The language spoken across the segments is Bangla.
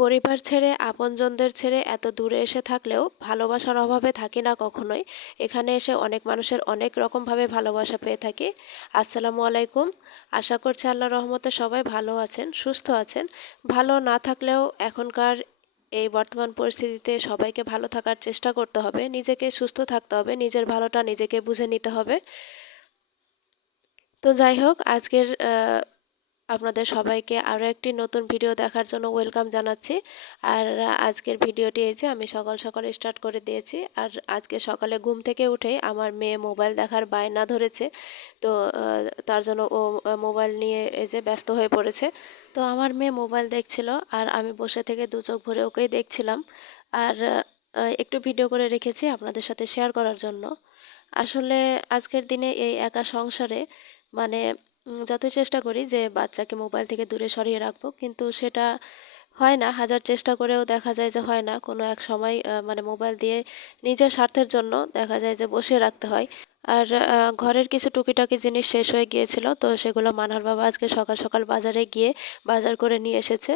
পরিবার ছেড়ে আপনজনদের ছেড়ে এত দূরে এসে থাকলেও ভালোবাসার অভাবে থাকি না কখনোই। এখানে এসে অনেক মানুষের অনেক রকমভাবে ভালোবাসা পেয়ে থাকি। আসসালামু আলাইকুম। আশা করছি আল্লাহর রহমতে সবাই ভালো আছেন, সুস্থ আছেন। ভালো না থাকলেও এখনকার এই বর্তমান পরিস্থিতিতে সবাইকে ভালো থাকার চেষ্টা করতে হবে। নিজেকে সুস্থ থাকতে হবে। নিজের ভালোটা নিজেকে বুঝে নিতে হবে। তো যাই হোক আজকের আপনাদের সবাইকে আরও একটি নতুন ভিডিও দেখার জন্য ওয়েলকাম জানাচ্ছি। আর আজকের ভিডিওটি এই যে আমি সকাল সকাল স্টার্ট করে দিয়েছি। আর আজকে সকালে ঘুম থেকে উঠেই আমার মেয়ে মোবাইল দেখার বায়না ধরেছে। তো তার জন্য ও মোবাইল নিয়ে এই যে ব্যস্ত হয়ে পড়েছে। তো আমার মেয়ে মোবাইল দেখছিল আর আমি বসে থেকে দু চোখ ভরে ওকেই দেখছিলাম। আর একটু ভিডিও করে রেখেছি আপনাদের সাথে শেয়ার করার জন্য। আসলে আজকের দিনে এই একা সংসারে মানে যতই চেষ্টা করি যে বাচ্চাকে মোবাইল থেকে দূরে সরিয়ে রাখবো, কিন্তু সেটা হয় না। হাজার চেষ্টা করেও দেখা যায় যে হয় না। কোনো এক সময় মানে মোবাইল দিয়ে নিজের স্বার্থের জন্য দেখা যায় যে বসিয়ে রাখতে হয়। আর ঘরের কিছু টুকিটাকি জিনিস শেষ হয়ে গিয়েছিল। তো সেগুলো মানহার বাবা আজকে সকাল সকাল বাজারে গিয়ে বাজার করে নিয়ে এসেছে।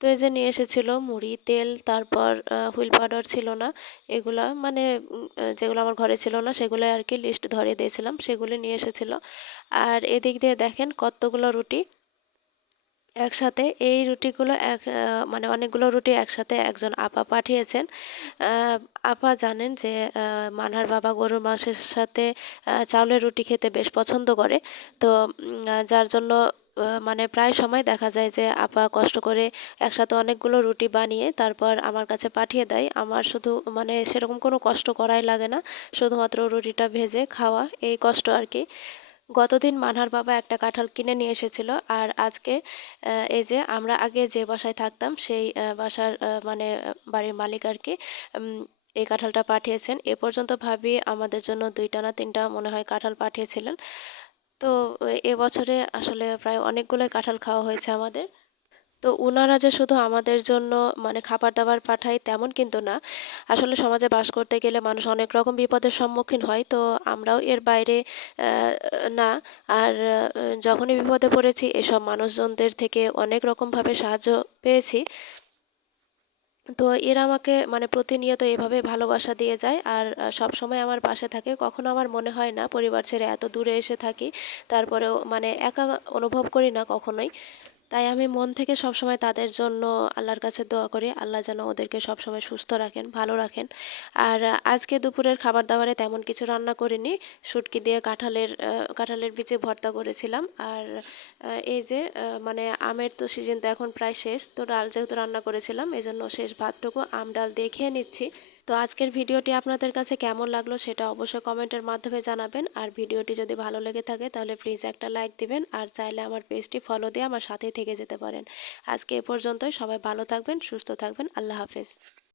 তো এই যে নিয়ে এসেছিল মুড়ি, তেল, তারপর হুইল পাউডার ছিল না। এগুলা মানে যেগুলো আমার ঘরে ছিল না সেগুলোই আর কি লিস্ট ধরিয়ে দিয়েছিলাম, সেগুলি নিয়ে এসেছিল। আর এদিক দিয়ে দেখেন কতগুলো রুটি একসাথে। এই রুটিগুলো মানে অনেকগুলো রুটি একসাথে একজন আপা পাঠিয়েছেন। আ আপা জানেন যে মানহার বাবা গরুর মাংসের সাথে চাউলের রুটি খেতে বেশ পছন্দ করে। তো যার জন্য মানে প্রায় সময় দেখা যায় যে আপা কষ্ট করে একসাথে অনেকগুলো রুটি বানিয়ে তারপর আমার কাছে পাঠিয়ে দেয়। আমার শুধু মানে সেরকম কোনো কষ্ট করাই লাগে না। শুধুমাত্র রুটিটা ভেজে খাওয়া এই কষ্ট আরকি। গতদিন মানহার বাবা একটা কাঁঠাল কিনে নিয়ে এসেছিল। আর আজকে এই যে আমরা আগে যে বাসায় থাকতাম সেই বাসার মানে বাড়ির মালিক আর কি এই কাঁঠালটা পাঠিয়েছেন। এ পর্যন্ত ভাবি আমাদের জন্য ২ টা না ৩ টা মনে হয় কাঁঠাল পাঠিয়েছিলেন। তো এবছরে আসলে প্রায় অনেকগুলোই কাঁঠাল খাওয়া হয়েছে আমাদের। তো উনারা যে শুধু আমাদের জন্য মানে খাবার-দাবার পাঠায় তেমন কিন্তু না। আসলে সমাজে বাস করতে গেলে মানুষ অনেক রকম বিপদের সম্মুখীন হয়। তো আমরাও এর বাইরে অ্যা না। আর যখনই বিপদে পড়েছি এসব মানুষজনদের থেকে অনেক রকমভাবে সাহায্য পেয়েছি। তো এরা আমাকে মানে প্রতিনিয়ত এভাবে ভালোবাসা দিয়ে যায়। আর সবসময় আমার পাশে থাকে। কখনো আমার মনে হয় না পরিবার ছেড়ে এত দূরে এসে থাকি। তারপরেও মানে একা অনুভব করি না কখনোই। তাই আমি মন থেকে সবসময় তাদের জন্য আল্লাহর কাছে দোয়া করি। আল্লাহ যেন ওদেরকে সবসময় সুস্থ রাখেন, ভালো রাখেন। আর আজকে দুপুরের খাবার-দাবারে তেমন কিছু রান্না করিনি। শুটকি দিয়ে কাঁঠালের বিচি ভর্তা করেছিলাম। আর এই যে মানে আমের তো সিজন তো এখন প্রায় শেষ। তো ডাল যেহেতু রান্না করেছিলাম এজন্য শেষ ভাতটুকু আম ডাল দিয়ে খেয়ে নিচ্ছি। তো আজকের ভিডিওটি আপনাদের কাছে কেমন লাগলো সেটা অবশ্যই কমেন্টের মাধ্যমে জানাবেন। আর ভিডিওটি যদি ভালো লেগে থাকে তাহলে প্লিজ একটা লাইক দিবেন। আর চাইলে আমার পেজটি ফলো দিয়ে আমার সাথেই থেকে যেতে পারেন। আজকে এ পর্যন্তই। সবাই ভালো থাকবেন, সুস্থ থাকবেন। আল্লাহ হাফেজ।